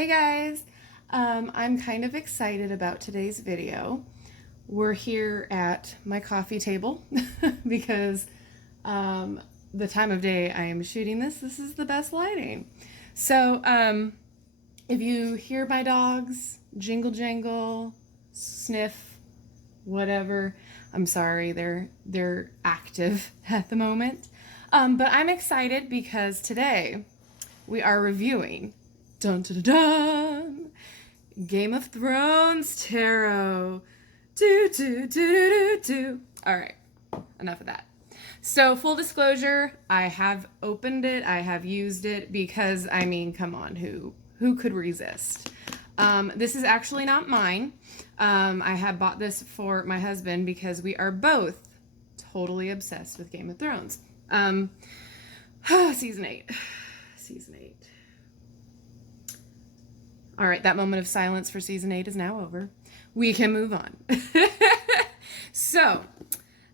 Hey guys, I'm kind of excited about today's video. We're here at my coffee table because the time of day I am shooting this is the best lighting. So if you hear my dogs jingle jangle, sniff, whatever, I'm sorry, they're active at the moment. But I'm excited because today we are reviewing dun dun dun Game of Thrones Tarot. Do do do do do do. All right, enough of that. So full disclosure, I have opened it, I have used it because I mean, come on, who could resist? This is actually not mine. I have bought this for my husband because we are both totally obsessed with Game of Thrones. Season 8. Season 8. All right, that moment of silence for season 8 is now over. We can move on. So,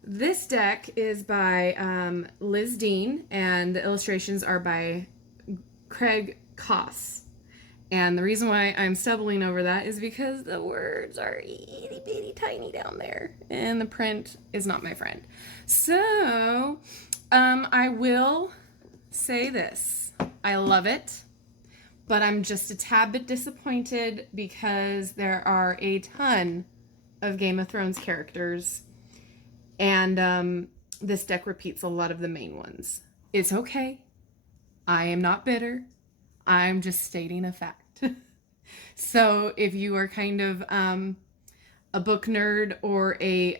this deck is by Liz Dean, and the illustrations are by Craig Coss. And the reason why I'm stumbling over that is because the words are itty bitty tiny down there, and the print is not my friend. So, I will say this. I love it. But I'm just a tad bit disappointed because there are a ton of Game of Thrones characters, and this deck repeats a lot of the main ones. It's okay. I am not bitter. I'm just stating a fact. So if you are kind of a book nerd or a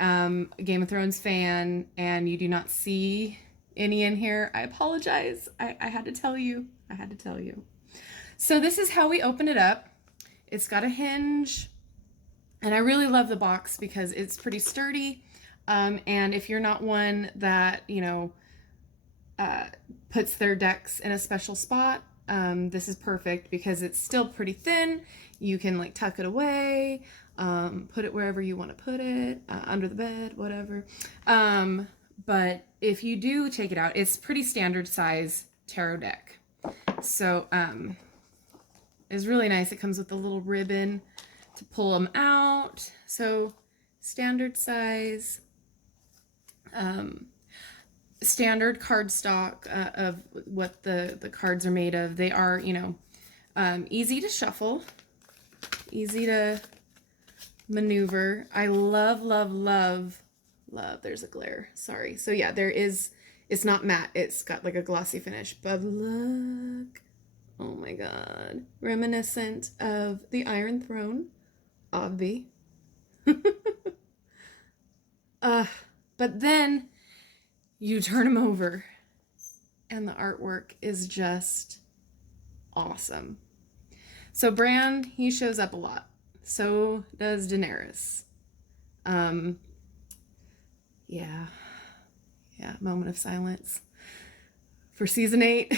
Game of Thrones fan and you do not see any in here, I apologize. I had to tell you. I had to tell you. So this is how we open it up. It's got a hinge, and I really love the box because it's pretty sturdy. And if you're not one that, puts their decks in a special spot, this is perfect because it's still pretty thin. You can like tuck it away, put it wherever you want to put it, under the bed, whatever. But if you do take it out, it's pretty standard size tarot deck. So, it's really nice. It comes with a little ribbon to pull them out. So standard size, standard cardstock of what the cards are made of. They are, easy to shuffle, easy to maneuver. I love, love, love, love. There's a glare. Sorry. So yeah, it's not matte. It's got like a glossy finish, but look. Oh my god. Reminiscent of the Iron Throne. Obvi. But then you turn them over and the artwork is just awesome. So Bran, he shows up a lot. So does Daenerys. Yeah, moment of silence for season 8.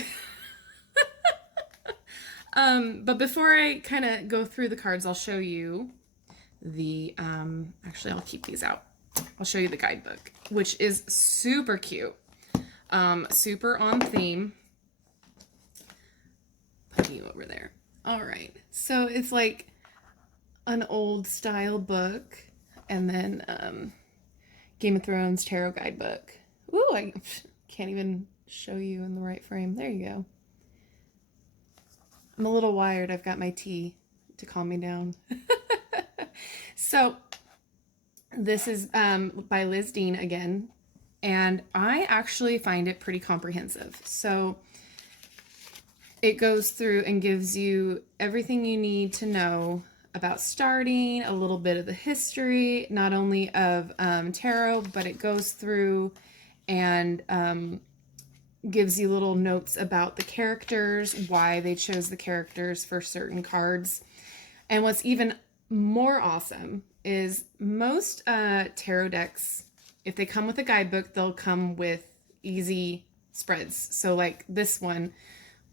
But before I kind of go through the cards, I'll show you the, actually I'll keep these out. I'll show you the guidebook, which is super cute. Super on theme. Putting you over there. All right. So it's like an old style book, and then, Game of Thrones tarot guidebook. Ooh, I can't even show you in the right frame. There you go. I'm a little wired. I've got my tea to calm me down. So this is by Liz Dean again, and I actually find it pretty comprehensive. So it goes through and gives you everything you need to know about starting, a little bit of the history, not only of tarot, but it goes through and gives you little notes about the characters, why they chose the characters for certain cards. And what's even more awesome is most tarot decks, if they come with a guidebook, they'll come with easy spreads. So like this one,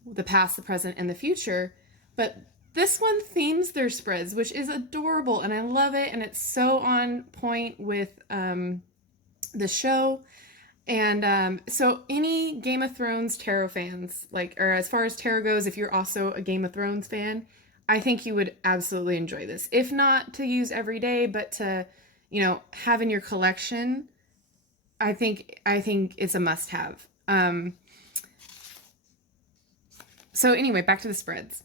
the past, the present, and the future. But this one themes their spreads, which is adorable, and I love it, and it's so on point with the show. And so any Game of Thrones tarot fans, or as far as tarot goes, if you're also a Game of Thrones fan, I think you would absolutely enjoy this. If not to use every day, but to, have in your collection, I think it's a must-have. So anyway, back to the spreads.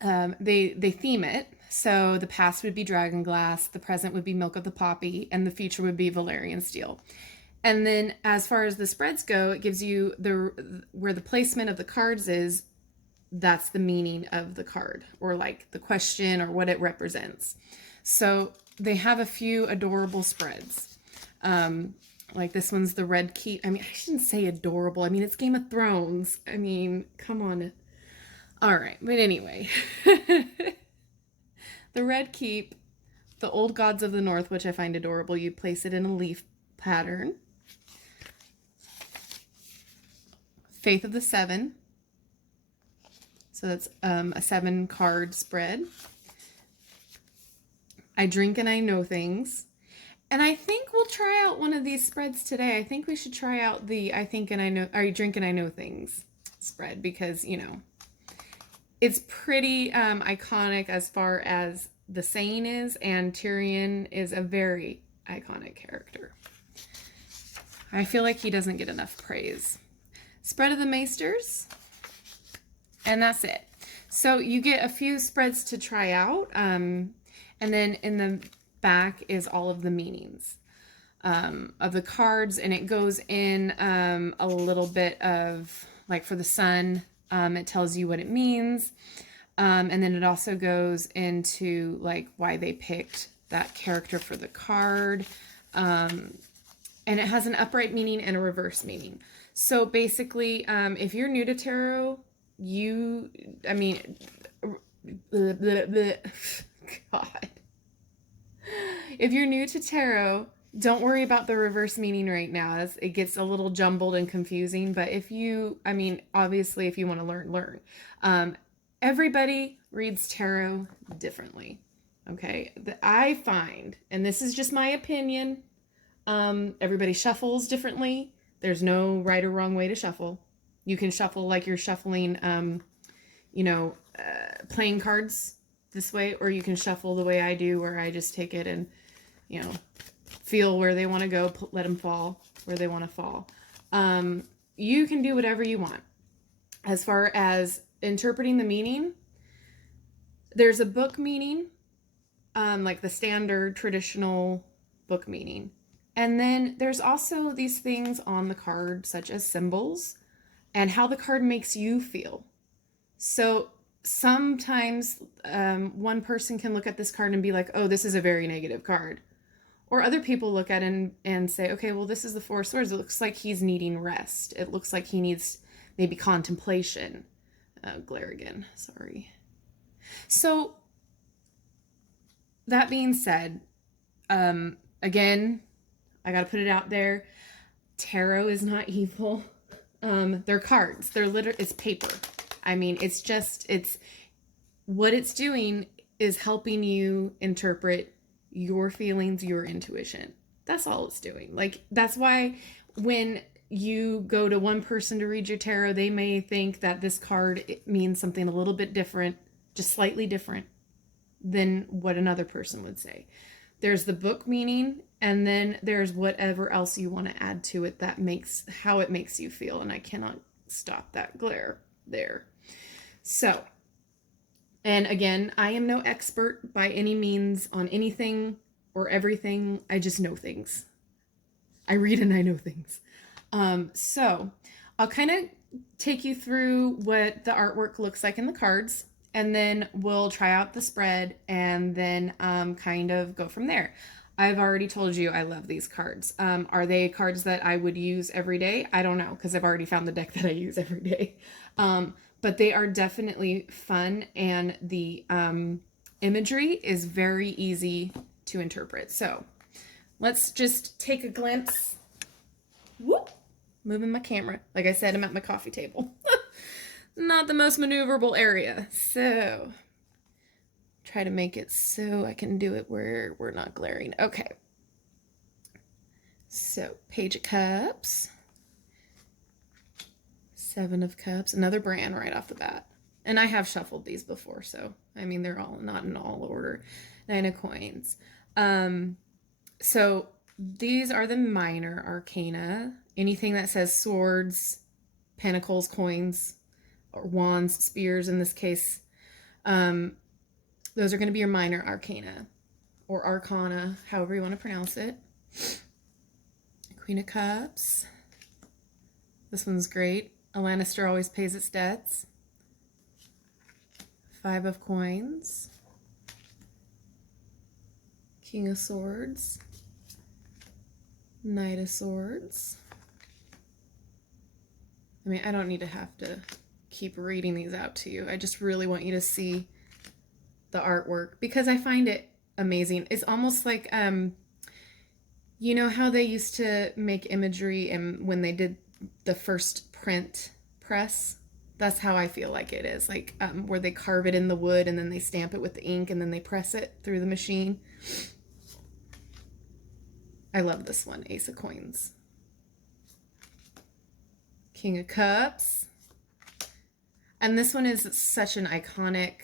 They theme it. So the past would be dragon glass, the present would be milk of the poppy, and the future would be Valerian steel. And then as far as the spreads go, it gives you where the placement of the cards is, that's the meaning of the card, or like the question or what it represents. So they have a few adorable spreads. Like this one's the red keep. I mean, I shouldn't say adorable. I mean, it's Game of Thrones. I mean, come on. All right. But anyway, the red keep, the old gods of the north, which I find adorable. You place it in a leaf pattern. Faith of the Seven. So that's a 7 card spread. I drink and I know things. And I think we'll try out one of these spreads today. I think we should try out the I drink and I know things spread, because, it's pretty iconic as far as the saying is, and Tyrion is a very iconic character. I feel like he doesn't get enough praise. Spread of the Maesters. And that's it. So you get a few spreads to try out. And then in the back is all of the meanings of the cards. And it goes in a little bit of, like for the sun, it tells you what it means. And then it also goes into like why they picked that character for the card. And it has an upright meaning and a reverse meaning. So basically, if you're new to tarot, God. If you're new to tarot, don't worry about the reverse meaning right now. It gets a little jumbled and confusing, but obviously if you want to learn. Everybody reads tarot differently. Okay. I find, and this is just my opinion, everybody shuffles differently. There's no right or wrong way to shuffle. You can shuffle like you're shuffling, playing cards this way, or you can shuffle the way I do, where I just take it and, feel where they want to go, let them fall where they want to fall. You can do whatever you want. As far as interpreting the meaning, there's a book meaning, like the standard traditional book meaning. And then there's also these things on the card, such as symbols, and how the card makes you feel. So sometimes one person can look at this card and be like, oh, this is a very negative card. Or other people look at it and say, okay, well, this is the Four of Swords. It looks like he's needing rest. It looks like he needs maybe contemplation. Glare again, sorry. So that being said, again, I got to put it out there. Tarot is not evil. They're cards. It's paper. I mean, it's what it's doing is helping you interpret your feelings, your intuition. That's all it's doing. Like, that's why when you go to one person to read your tarot, they may think that this card means something a little bit different, just slightly different than what another person would say. There's the book meaning, and then there's whatever else you want to add to it that makes how it makes you feel. And I cannot stop that glare there. So, and again, I am no expert by any means on anything or everything. I just know things. I read and I know things. So I'll kind of take you through what the artwork looks like in the cards, and then we'll try out the spread, and then kind of go from there. I've already told you I love these cards. Are they cards that I would use every day? I don't know, because I've already found the deck that I use every day. But they are definitely fun, and the imagery is very easy to interpret. So let's just take a glimpse. Whoop! Moving my camera. Like I said, I'm at my coffee table. Not the most maneuverable area. So try to make it so I can do it where we're not glaring. Okay. So Page of Cups. Seven of Cups. Another brand right off the bat. And I have shuffled these before, so I mean they're all not in all order. 9 of coins. So these are the minor arcana. Anything that says swords, pentacles, coins, or wands, spears in this case, those are going to be your minor arcana or arcana, however you want to pronounce it. Queen of Cups. This one's great. A Lannister always pays its debts. 5 of coins. King of Swords. Knight of Swords. I mean, I don't need to have to keep reading these out to you. I just really want you to see the artwork because I find it amazing. It's almost like, you know how they used to make imagery and when they did the first print press? That's how I feel like it is. Like where they carve it in the wood and then they stamp it with the ink and then they press it through the machine. I love this one, Ace of Coins. King of Cups. And this one is such an iconic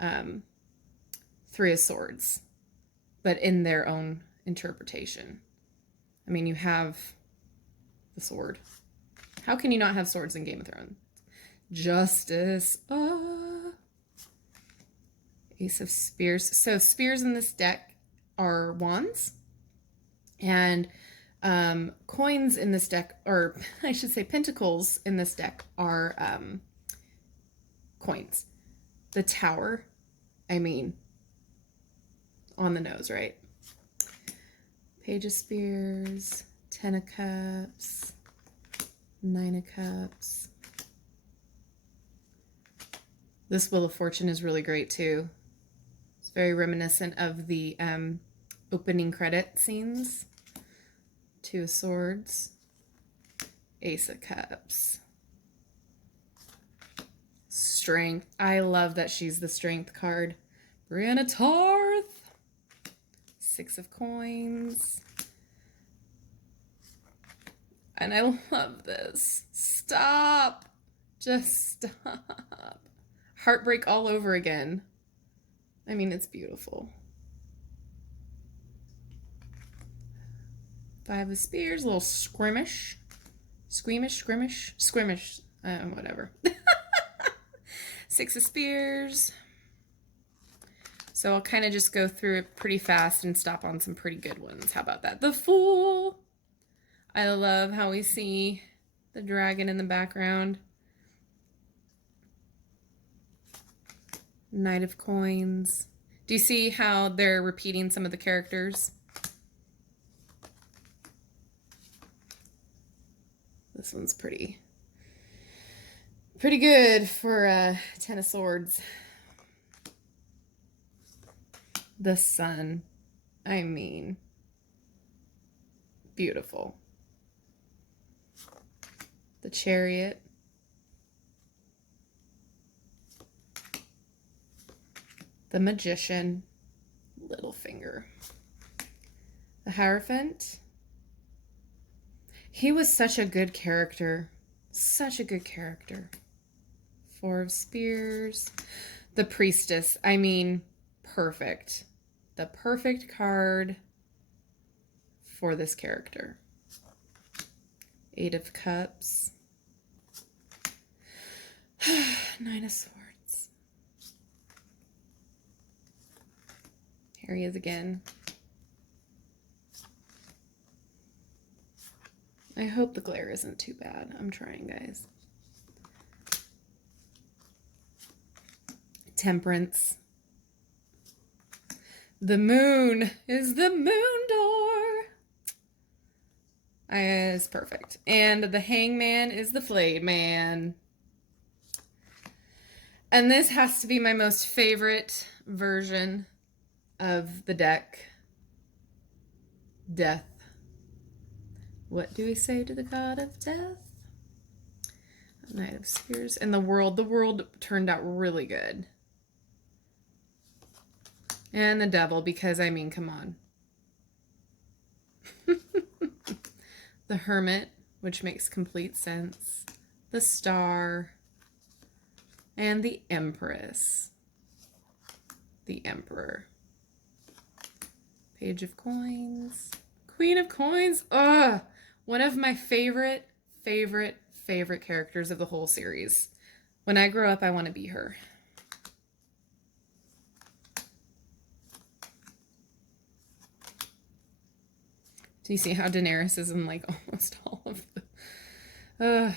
3 of Swords, but in their own interpretation. I mean, you have the sword. How can you not have swords in Game of Thrones? Justice. Ace of Spears. So spears in this deck are wands. And coins in this deck, or I should say pentacles in this deck are coins. The Tower, I mean, on the nose, right? Page of Spears, 10 of Cups, 9 of Cups. This Wheel of Fortune is really great too. It's very reminiscent of the opening credit scenes. 2 of Swords, Ace of Cups. Strength. I love that she's the Strength card. Brianna Tarth. 6 of Coins. And I love this. Stop. Just stop. Heartbreak all over again. I mean, it's beautiful. 5 of Spears, a little skirmish. Skirmish, whatever. 6 of Spears. So I'll kind of just go through it pretty fast and stop on some pretty good ones. How about that? The Fool. I love how we see the dragon in the background. Knight of Coins. Do you see how they're repeating some of the characters? This one's pretty good for 10 of Swords. The Sun. I mean, beautiful. The Chariot. The Magician. Littlefinger. The Hierophant. He was such a good character. Such a good character. 4 of Spears. The Priestess. I mean, perfect. The perfect card for this character. 8 of Cups. 9 of Swords. Here he is again. I hope the glare isn't too bad. I'm trying, guys. Temperance. The Moon is the moon door. It's perfect. And the Hangman is the flayed man. And this has to be my most favorite version of the deck. Death. What do we say to the god of death? Knight of Spears. And the World. The World turned out really good. And the Devil, because, I mean, come on. The Hermit, which makes complete sense. The Star. And the Empress. The Emperor. Page of Coins. Queen of Coins. Ugh! One of my favorite characters of the whole series. When I grow up, I want to be her. Do you see how Daenerys is in like almost all of the...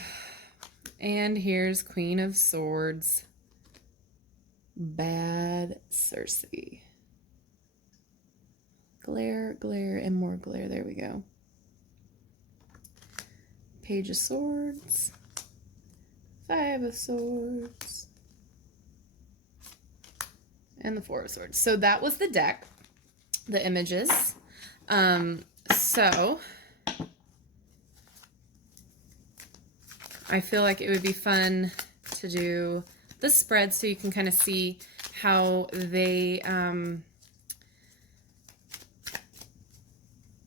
And here's Queen of Swords. Bad Cersei. Glare, glare, and more glare. There we go. Page of Swords. Five of Swords. And the Four of Swords. So that was the deck. The images. So I feel like it would be fun to do the spread so you can kind of see how they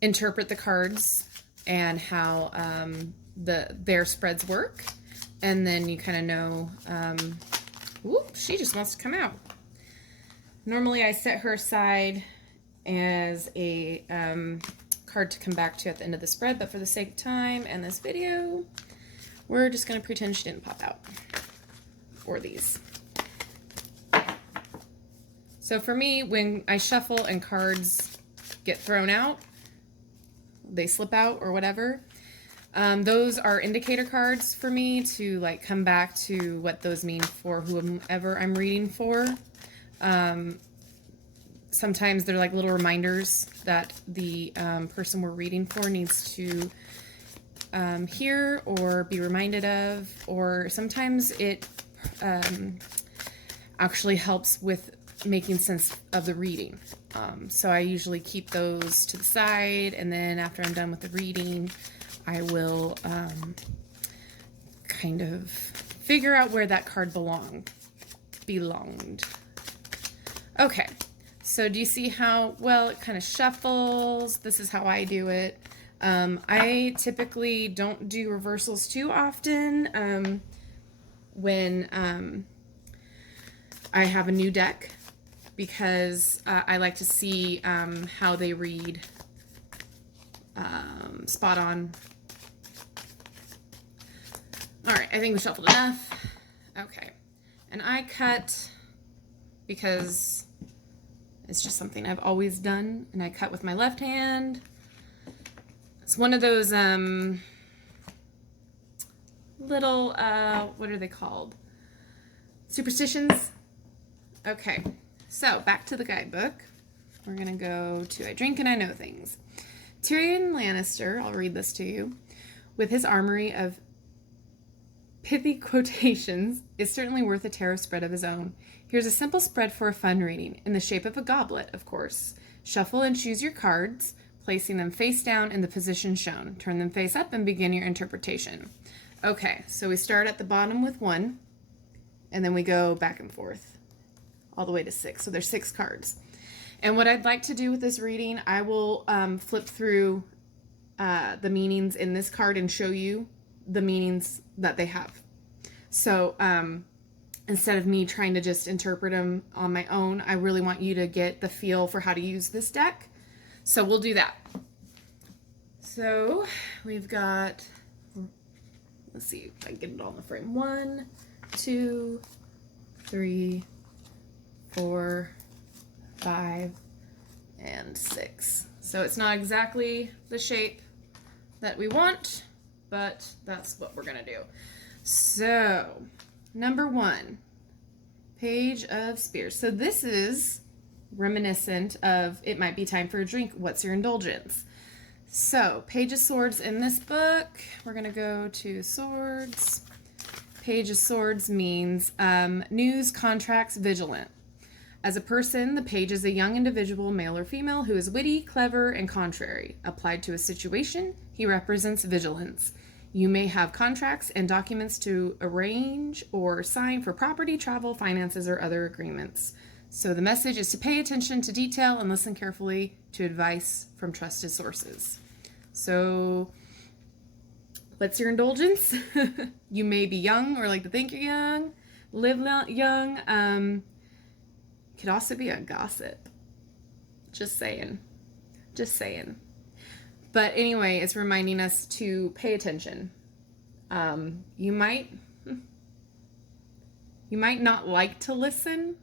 interpret the cards and how their spreads work. And then you kind of know, whoop, she just wants to come out. Normally I set her aside as a card to come back to at the end of the spread, but for the sake of time and this video, we're just going to pretend she didn't pop out. Or these. So for me, when I shuffle and cards get thrown out, they slip out or whatever, those are indicator cards for me to like come back to what those mean for whomever I'm reading for. Sometimes they're like little reminders that the person we're reading for needs to hear or be reminded of, or sometimes it actually helps with making sense of the reading. So I usually keep those to the side, and then after I'm done with the reading, I will kind of figure out where that card belonged. Okay, so do you see how well it kind of shuffles? This is how I do it. I typically don't do reversals too often when I have a new deck, because I like to see how they read spot on. All right, I think we shuffled enough. Okay, and I cut because it's just something I've always done, and I cut with my left hand. It's one of those little, what are they called? Superstitions? Okay, so back to the guidebook. We're going to go to I Drink and I Know Things. Tyrion Lannister, I'll read this to you, with his armory of pithy quotations, is certainly worth a tarot spread of his own. Here's a simple spread for a fun reading, in the shape of a goblet, of course. Shuffle and choose your cards, placing them face down in the position shown. Turn them face up and begin your interpretation. Okay, so we start at the bottom with 1, and then we go back and forth all the way to 6. So there's 6 cards. And what I'd like to do with this reading, I will flip through the meanings in this card and show you the meanings that they have. So instead of me trying to just interpret them on my own, I really want you to get the feel for how to use this deck. So we'll do that. So we've got, let's see if I can get it all in the frame. 1, 2, 3, 4, 5, and 6. So it's not exactly the shape that we want, but that's what we're gonna do. So number 1, Page of Spears. So this is reminiscent of It Might Be Time for a Drink. What's your indulgence? So Page of Swords in this book, we're gonna go to Swords. Page of Swords means news, contracts, vigilant. As a person, the page is a young individual, male or female, who is witty, clever, and contrary. Applied to a situation, he represents vigilance. You may have contracts and documents to arrange or sign for property, travel, finances, or other agreements. So the message is to pay attention to detail and listen carefully to advice from trusted sources. So what's your indulgence? You may be young or like to think you're young, Young could also be a gossip. Just saying. Just saying. But anyway, it's reminding us to pay attention. You might not like to listen,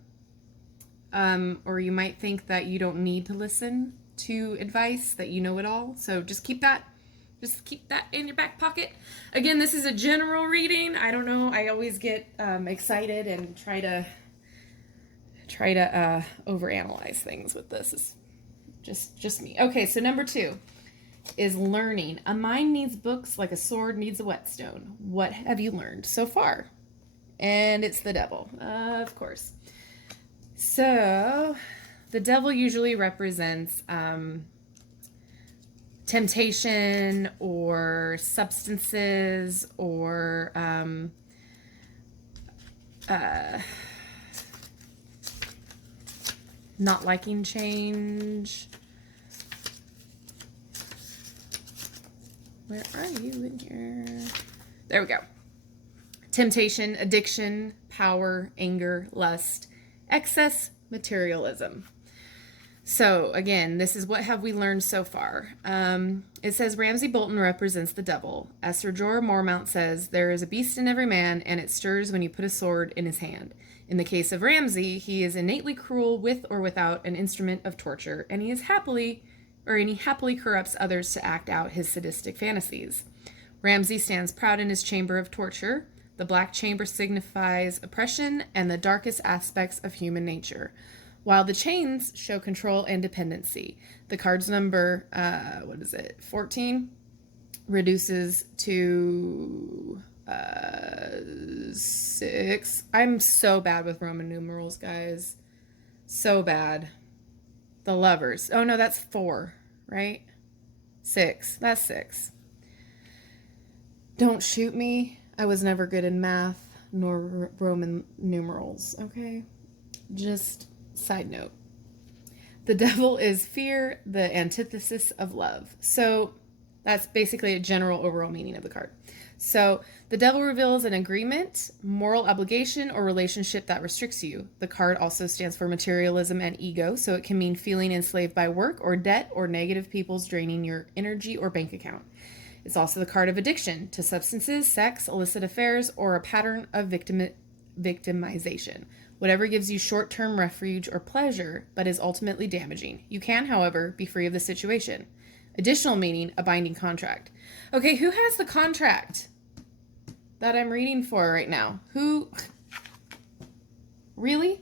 or you might think that you don't need to listen to advice, that you know it all. So just keep that in your back pocket. Again, this is a general reading. I don't know. I always get excited and try to overanalyze things with this. It's just me. Okay, so number 2 is learning. A mind needs books like a sword needs a whetstone. What have you learned so far? And it's the devil, of course. So the devil usually represents temptation or substances or not liking change. Where are you in here? There we go. Temptation, addiction, power, anger, lust, excess, materialism. So again, this is what have we learned so far. It says Ramsay Bolton represents the devil. As Sir Jorah Mormont says, there is a beast in every man, and it stirs when you put a sword in his hand. In the case of Ramsay, he is innately cruel with or without an instrument of torture, and he happily corrupts others to act out his sadistic fantasies. Ramsay stands proud in his chamber of torture. The black chamber signifies oppression and the darkest aspects of human nature, while the chains show control and dependency. The card's number, 14, reduces to 6. I'm so bad with Roman numerals, guys. So bad. The lovers. Oh, no, that's 4, right? 6. That's 6. Don't shoot me. I was never good in math nor Roman numerals, okay? Just side note. The devil is fear, the antithesis of love. So that's basically a general overall meaning of the card. So the devil reveals an agreement, moral obligation, or relationship that restricts you. The card also stands for materialism and ego, so it can mean feeling enslaved by work or debt or negative people's draining your energy or bank account. It's also the card of addiction to substances, sex, illicit affairs, or a pattern of victimization. Whatever gives you short-term refuge or pleasure, but is ultimately damaging. You can, however, be free of the situation. Additional meaning, a binding contract. Okay, who has the contract that I'm reading for right now? Who? Really?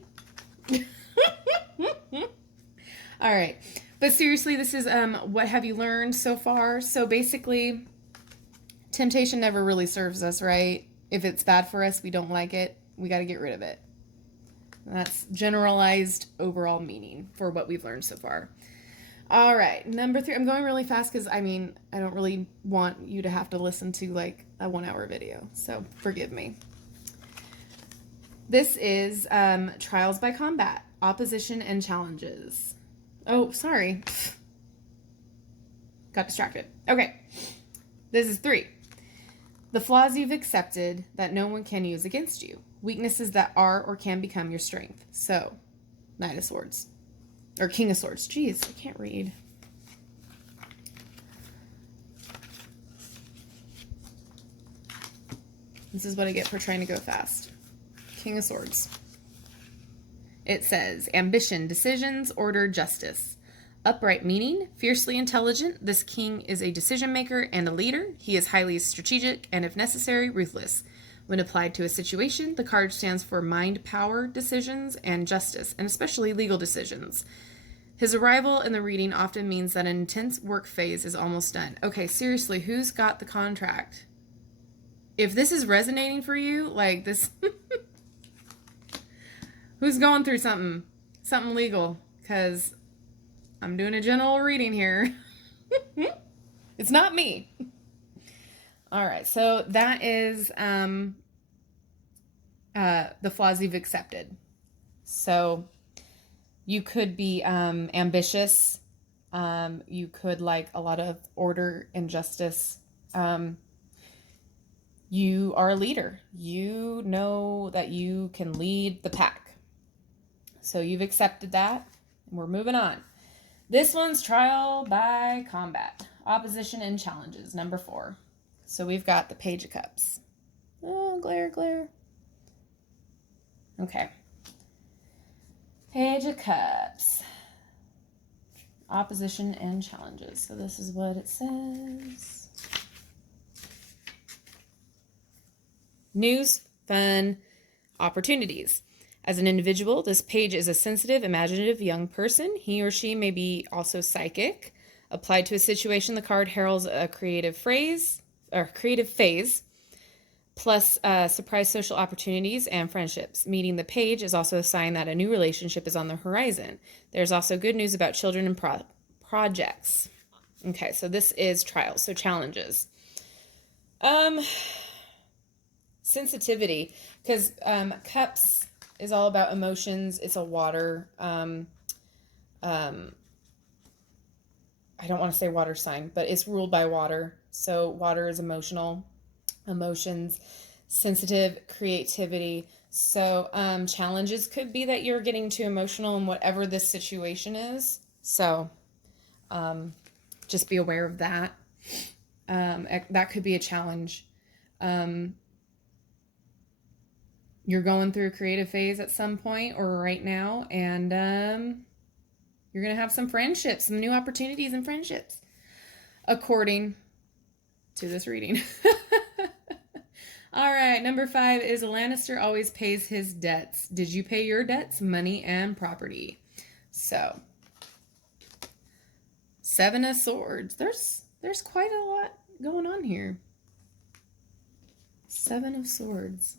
All right. But seriously, this is what have you learned so far? So basically, temptation never really serves us, right? If it's bad for us, we don't like it, we got to get rid of it. That's generalized overall meaning for what we've learned so far. All right, number 3. I'm going really fast because, I don't really want you to have to listen to like a 1-hour video, so forgive me. This is Trials by Combat, Opposition and Challenges. Oh, sorry. Got distracted. Okay, this is 3. The flaws you've accepted that no one can use against you. Weaknesses that are or can become your strength. So, Knight of Swords. Or King of Swords. Jeez, I can't read. This is what I get for trying to go fast. King of Swords. It says, ambition, decisions, order, justice. Upright meaning, fiercely intelligent, this king is a decision maker and a leader. He is highly strategic and, if necessary, ruthless. When applied to a situation, the card stands for mind, power, decisions, and justice, and especially legal decisions. His arrival in the reading often means that an intense work phase is almost done. Okay, seriously, who's got the contract? If this is resonating for you, like this, who's going through something legal? Because I'm doing a general reading here. It's not me. All right, so that is the flaws you've accepted. So you could be ambitious. You could like a lot of order and justice. You are a leader. You know that you can lead the pack. So you've accepted that, and we're moving on. This one's trial by combat, opposition and challenges, number 4. So we've got the Page of Cups. Oh, glare, glare. Okay. Page of Cups. Opposition and challenges. So this is what it says. News, fun, opportunities. As an individual, this page is a sensitive, imaginative young person. He or she may be also psychic. Applied to a situation, the card heralds a creative phase, plus surprise social opportunities and friendships. Meeting the page is also a sign that a new relationship is on the horizon. There's also good news about children and projects. Okay, so this is trials, so challenges. Sensitivity, because cups is all about emotions. It's a water. I don't want to say water sign, but it's ruled by water. So water is emotional, emotions, sensitive, creativity. So challenges could be that you're getting too emotional in whatever this situation is. So just be aware of that. That could be a challenge. You're going through a creative phase at some point or right now, and you're going to have some friendships, some new opportunities and friendships, according to this reading. All right, number 5 is a Lannister always pays his debts. Did you pay your debts? Money and property. So, 7 of Swords. There's quite a lot going on here. 7 of Swords.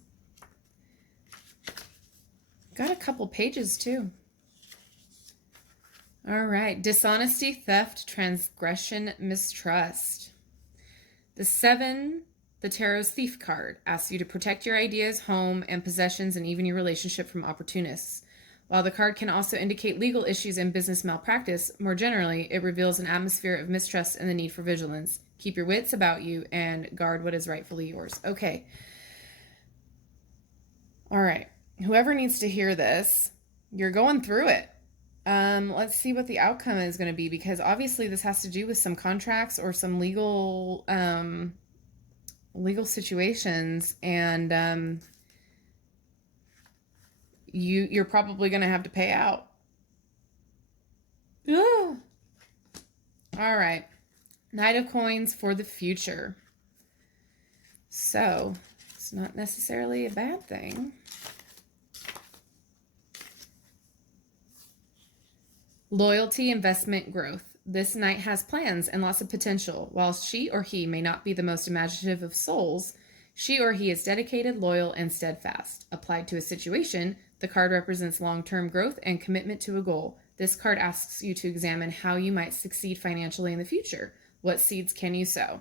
Got a couple pages too. All right. Dishonesty, theft, transgression, mistrust. The 7, the Tarot's Thief card, asks you to protect your ideas, home, and possessions, and even your relationship from opportunists. While the card can also indicate legal issues and business malpractice, more generally, it reveals an atmosphere of mistrust and the need for vigilance. Keep your wits about you and guard what is rightfully yours. Okay. All right. Whoever needs to hear this, you're going through it. Let's see what the outcome is going to be, because obviously this has to do with some contracts or some legal situations, and you're probably going to have to pay out. Ugh. All right. Knight of Coins for the future. So it's not necessarily a bad thing. Loyalty, investment, growth. This knight has plans and lots of potential. While she or he may not be the most imaginative of souls, she or he is dedicated, loyal, and steadfast. Applied to a situation, the card represents long-term growth and commitment to a goal. This card asks you to examine how you might succeed financially in the future. What seeds can you sow?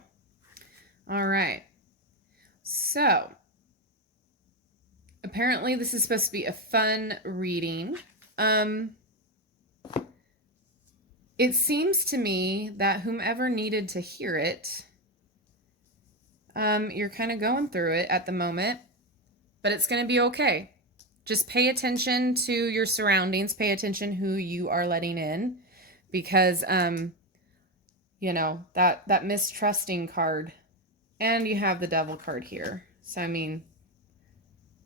All right. So, apparently this is supposed to be a fun reading. It seems to me that whomever needed to hear it, you're kind of going through it at the moment, but it's going to be okay. Just pay attention to your surroundings, pay attention who you are letting in, because, you know, that mistrusting card, and you have the Devil card here. So, I mean,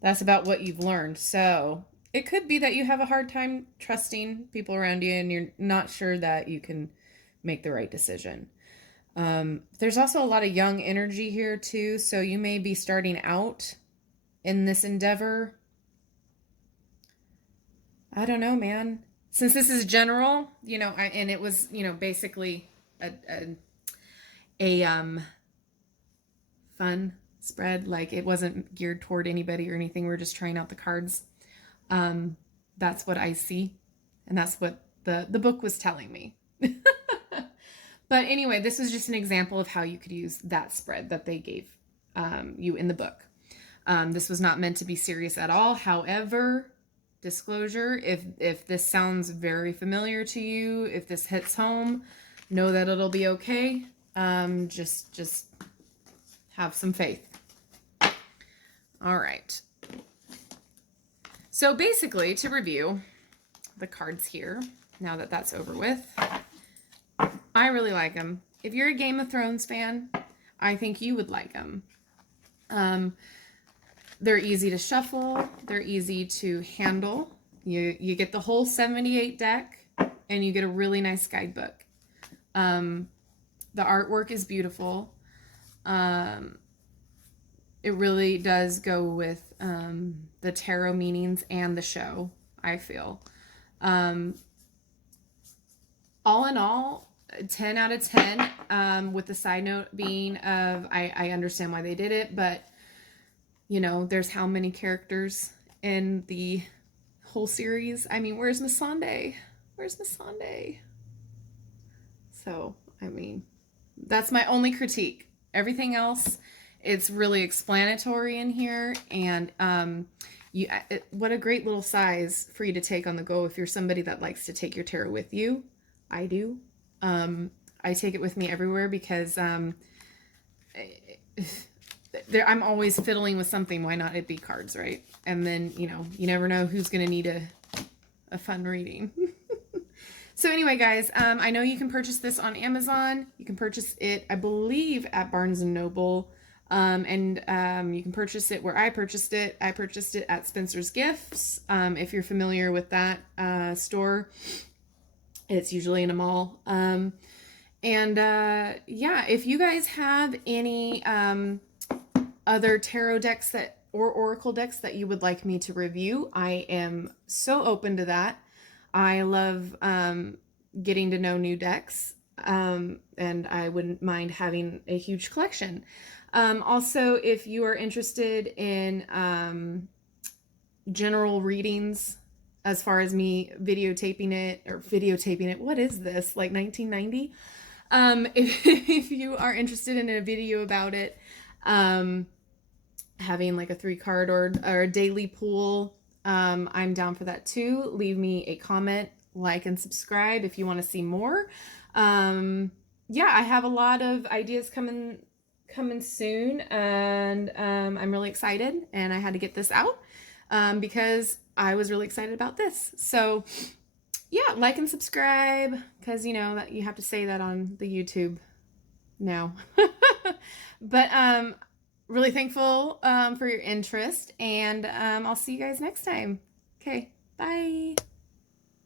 that's about what you've learned. So it could be that you have a hard time trusting people around you and you're not sure that you can make the right decision. There's also a lot of young energy here too. So you may be starting out in this endeavor. I don't know, man. Since this is general, you know, and it was, you know, basically a fun spread. Like, it wasn't geared toward anybody or anything. We're just trying out the cards. That's what I see, and that's what the book was telling me. But anyway, this was just an example of how you could use that spread that they gave you in the book. This was not meant to be serious at all. However, disclosure, if this sounds very familiar to you, if this hits home, know that it'll be okay. Just have some faith. All right. So basically, to review the cards here, now that that's over with, I really like them. If you're a Game of Thrones fan, I think you would like them. They're easy to shuffle. They're easy to handle. You get the whole 78 deck, and you get a really nice guidebook. The artwork is beautiful. It really does go with the tarot meanings and the show, I feel. All in all, 10 out of 10, with the side note being of I understand why they did it, but you know, there's how many characters in the whole series. I mean, where's Missandei? Where's Missandei? So, I mean, that's my only critique. Everything else, it's really explanatory in here, and what a great little size for you to take on the go if you're somebody that likes to take your tarot with you. I do. I take it with me everywhere because I'm always fiddling with something. Why not it be cards, right? And then, you know, you never know who's going to need a fun reading. So anyway, guys, I know you can purchase this on Amazon. You can purchase it, I believe, at Barnes & Noble. And you can purchase it where I purchased it. I purchased it at Spencer's Gifts. If you're familiar with that store, it's usually in a mall. Yeah, if you guys have any other tarot decks or oracle decks that you would like me to review, I am so open to that. I love getting to know new decks, and I wouldn't mind having a huge collection. Also, if you are interested in general readings, as far as me videotaping it, what is this, like 1990? If you are interested in a video about it, having like a 3-card or a daily pool, I'm down for that too. Leave me a comment, like, and subscribe if you want to see more. Yeah, I have a lot of ideas coming soon, and I'm really excited, and I had to get this out because I was really excited about this. So yeah, like and subscribe, because you know that you have to say that on the YouTube now. But really thankful for your interest, and I'll see you guys next time. Okay, bye.